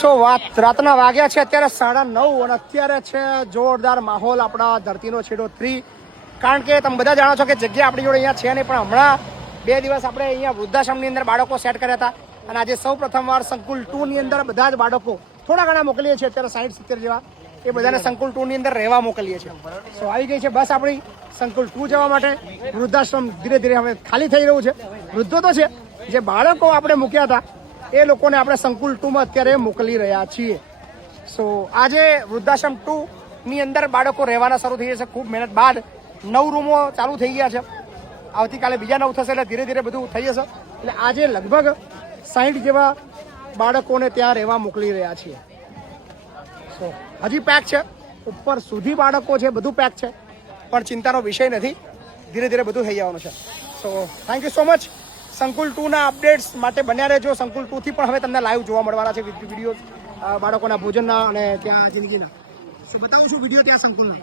સો રાતના વાગ્યા છે અત્યારે 9:30 અને અત્યારે છે જોરદાર માહોલ આપણા ધરતીનો છેડો 3. કારણ કે તમે બધા જાણો છો કે જગ્યા આપણી જોડે અહીંયા છે નહીં, પણ હમણાં 2 દિવસ આપણે અહીંયા વૃદ્ધાશ્રમની અંદર બાળકો સેટ કર્યા હતા અને આજે સૌ પ્રથમવાર સંકુલ 2 ની અંદર બધા જ બાળકો થોડા ઘણા મોકલીએ છીએ, અત્યારે 60-70 જેવા, એ બધાને સંકુલ 2 ની અંદર રહેવા મોકલીએ છીએ. સો આવી ગઈ છે બસ આપણી સંકુલ 2 જવા માટે. વૃદ્ધાશ્રમ ધીરે ધીરે હવે ખાલી થઈ રહ્યું છે. વૃદ્ધો તો છે, જે બાળકો આપણે મૂક્યા હતા એ લોકોને આપણે સંકુલ 2 માં અત્યારે મોકલી રહ્યા છીએ. સો આજે વૃદ્ધાશ્રમ 2 ની અંદર બાળકો રહેવાના શરૂ થઈ જશે. ખૂબ મહેનત બાદ 9 રૂમો ચાલુ થઈ ગયા છે. આવતીકાલે બીજા 9 થશે, એટલે ધીરે ધીરે બધું થઈ જશે. એટલે આજે લગભગ 60 જેવા બાળકોને ત્યાં રહેવા મોકલી રહ્યા છીએ. સો હજી પેક છે, ઉપર સુધી બાળકો છે, બધું પેક છે, પણ ચિંતાનો વિષય નથી. ધીરે ધીરે બધું થઈ જવાનું છે. So thank you so much. સંકુલ 2 ના અપડેટ્સ માટે બન્યા રહેજો. સંકુલ 2 થી પણ હવે તમને લાઈવ જોવા મળવાના છે વિડીયો બાળકોના ભોજનના અને ત્યાં જિંદગીના. સો બતાવું છું વિડીયો ત્યાં સંકુલના.